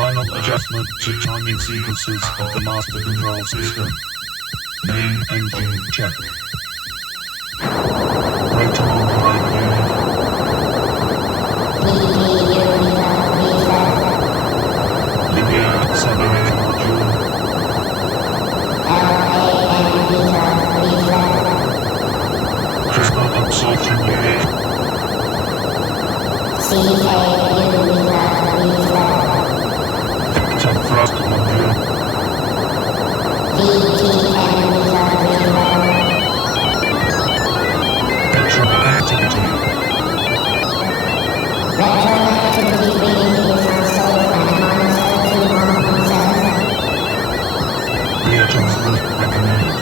Final adjustment to timing sequences of the master control system. Main engine check. Rotor drive unit. Linear accelerator module. Crystal absorption unit. Vector thrust module. Retroactivity. Readjustment recommended.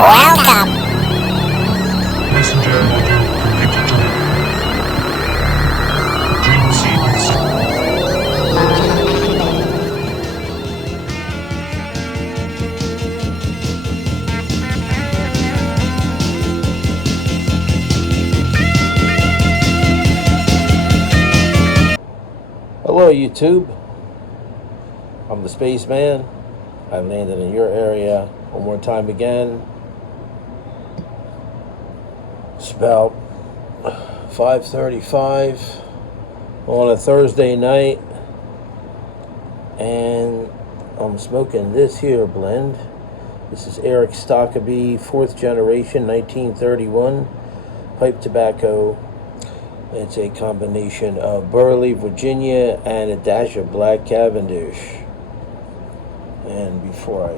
Welcome. Messenger module connected to dream sequence. Hello YouTube, I'm the Spaceman. I landed in your area one more time again. It's about 5:35 on a Thursday night, and I'm smoking this here blend. This is Erik Stokkebye, 4th generation, 1931 pipe tobacco. It's a combination of Burley, Virginia, and a dash of Black Cavendish. And before I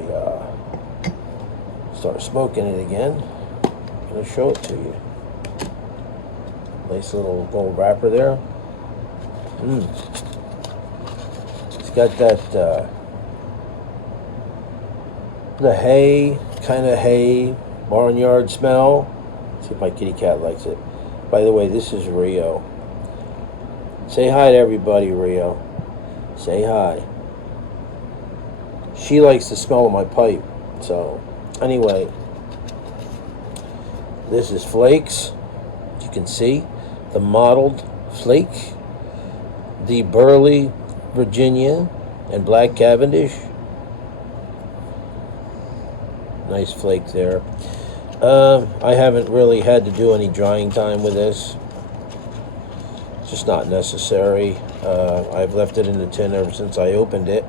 start smoking it again, I'm going to show it to you. Nice little gold wrapper there. It's got that the hay, kind of hay, barnyard smell. Let's see if my kitty cat likes it. By the way, this is Rio. Say hi to everybody, Rio. Say hi. She likes the smell of my pipe. So, anyway, this is Flakes. As you can see, the mottled flake, the Burley, Virginia, and Black Cavendish. Nice flake there. I haven't really had to do any drying time with this. It's just not necessary. I've left it in the tin ever since I opened it.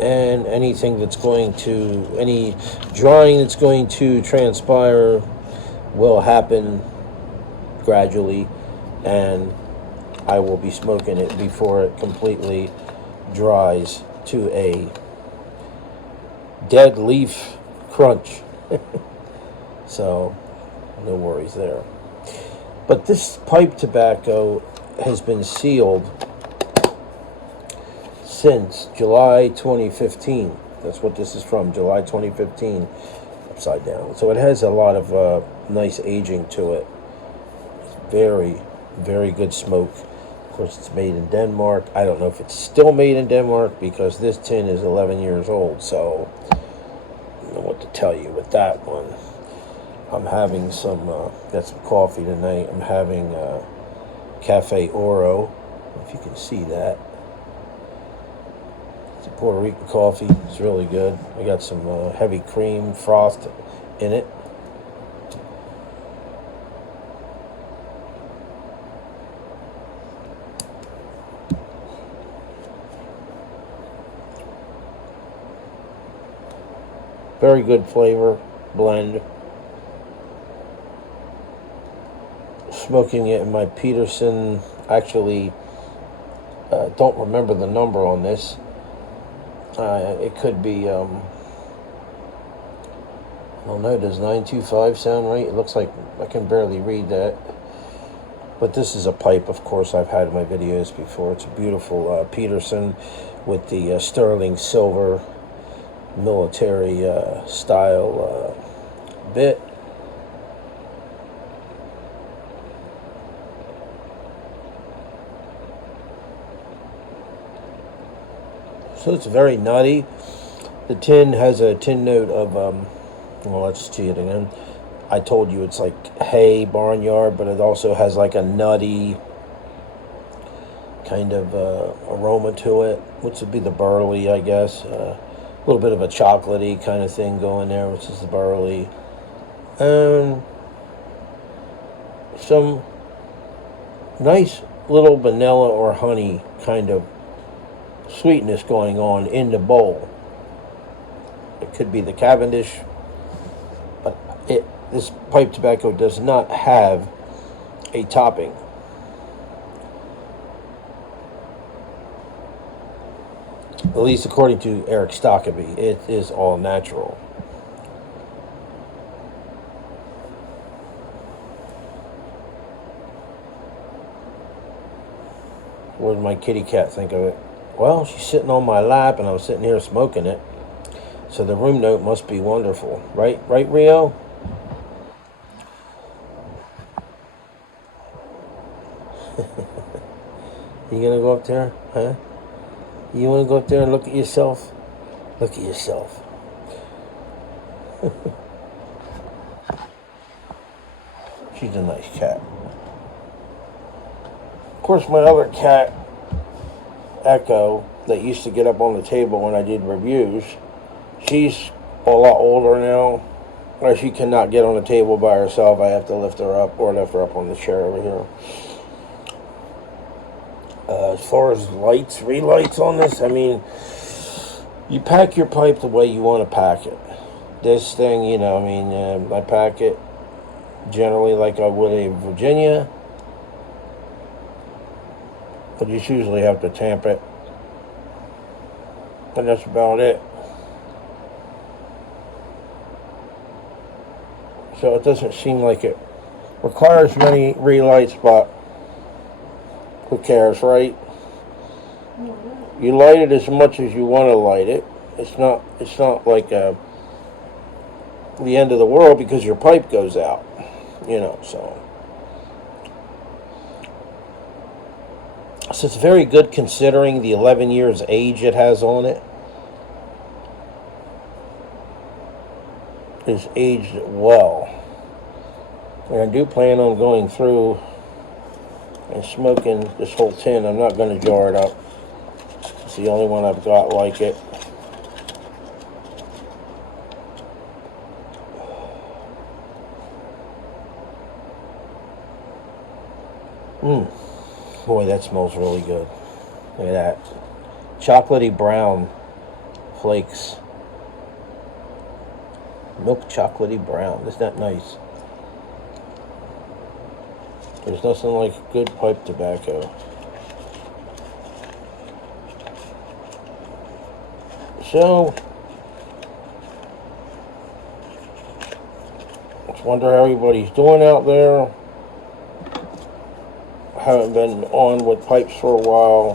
And anything that's going to, any drying that's going to transpire will happen gradually, and I will be smoking it before it completely dries to a dead leaf crunch. So, no worries there. But this pipe tobacco has been sealed since July 2015. That's what this is from, July 2015, upside down. So it has a lot of nice aging to it. It's very, very good smoke. Of course, it's made in Denmark. I don't know if it's still made in Denmark because this tin is 11 years old. So, I don't know what to tell you with that one. I'm having some, got some coffee tonight. I'm having Cafe Oro, if you can see that. It's a Puerto Rican coffee. It's really good. I got some heavy cream froth in it. Very good flavor blend. Smoking it in my Peterson. Actually, don't remember the number on this. It could be, I don't know, does 925 sound right? It looks like I can barely read that. But this is a pipe, of course, I've had in my videos before. It's a beautiful Peterson with the sterling silver military style bit. So it's very nutty. The tin has a tin note of, well, let's see it again. I told you it's like hay, barnyard, but it also has like a nutty kind of aroma to it, which would be the burley, I guess. A little bit of a chocolatey kind of thing going there, which is the burley. And some nice little vanilla or honey kind of sweetness going on in the bowl. It could be the Cavendish, but this pipe tobacco does not have a topping. At least according to Erik Stokkebye, it is all natural. What did my kitty cat think of it? Well, she's sitting on my lap and I'm sitting here smoking it. So the room note must be wonderful. Right, Rio? You gonna go up there? Huh? You wanna go up there and look at yourself? Look at yourself. She's a nice cat. Of course, my other cat, Echo, that used to get up on the table when I did reviews, she's a lot older now. She cannot get on the table by herself. I have to lift her up or lift her up on the chair over here. As far as lights, relights on this, I mean, you pack your pipe the way you want to pack it. This thing, you know, I mean, I pack it generally like I would a Virginia. But you usually have to tamp it. And that's about it. So it doesn't seem like it requires many relights, but who cares, right? You light it as much as you want to light it. It's not like the end of the world because your pipe goes out, you know, so it's very good considering the 11 years age it has on it. It's aged well. And I do plan on going through and smoking this whole tin. I'm not going to jar it up. It's the only one I've got like it. Boy, that smells really good. Look at that. Chocolatey brown flakes. Milk chocolatey brown. Isn't that nice? There's nothing like good pipe tobacco. So, let's wonder how everybody's doing out there. Haven't been on with pipes for a while.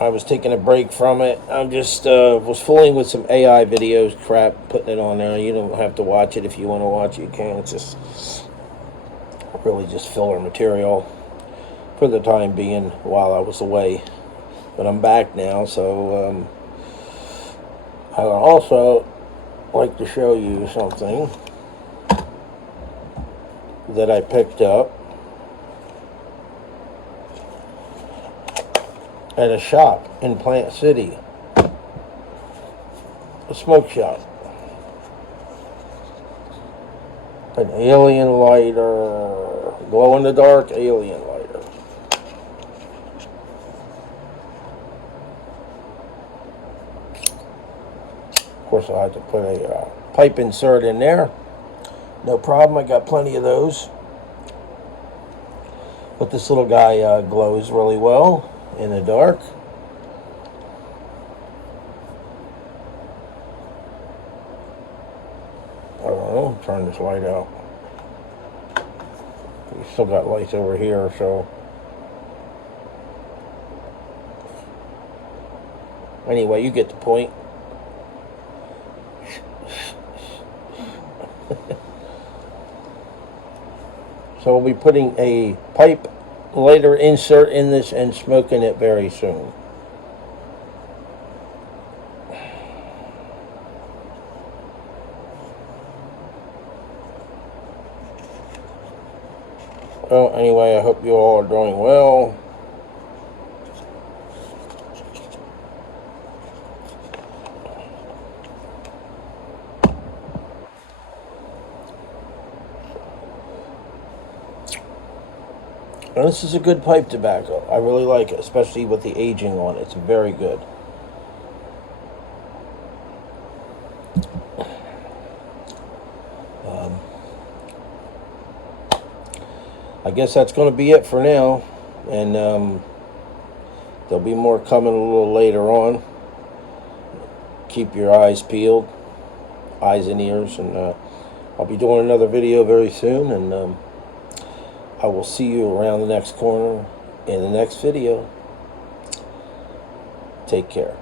I was taking a break from it. I'm just was fooling with some AI videos, crap, putting it on there. You don't have to watch it. If you want to watch it, you can. It's just really just filler material for the time being while I was away. But I'm back now, so I would also like to show you something that I picked up at a shop in Plant City, a smoke shop. An alien lighter, glow-in-the-dark alien lighter. Of course, I'll have to put a pipe insert in there. No problem, I got plenty of those. But this little guy glows really well in the dark. I don't know, turn this light out. We still got lights over here, so. Anyway, you get the point. So we'll be putting a pipe lighter insert in this and smoking it very soon. Well, anyway, I hope you all are doing well. And this is a good pipe tobacco. I really like it, especially with the aging on it. It's very good. I guess that's going to be it for now. And there'll be more coming a little later on. Keep your eyes peeled, eyes and ears. And I'll be doing another video very soon. And I will see you around the next corner in the next video. Take care.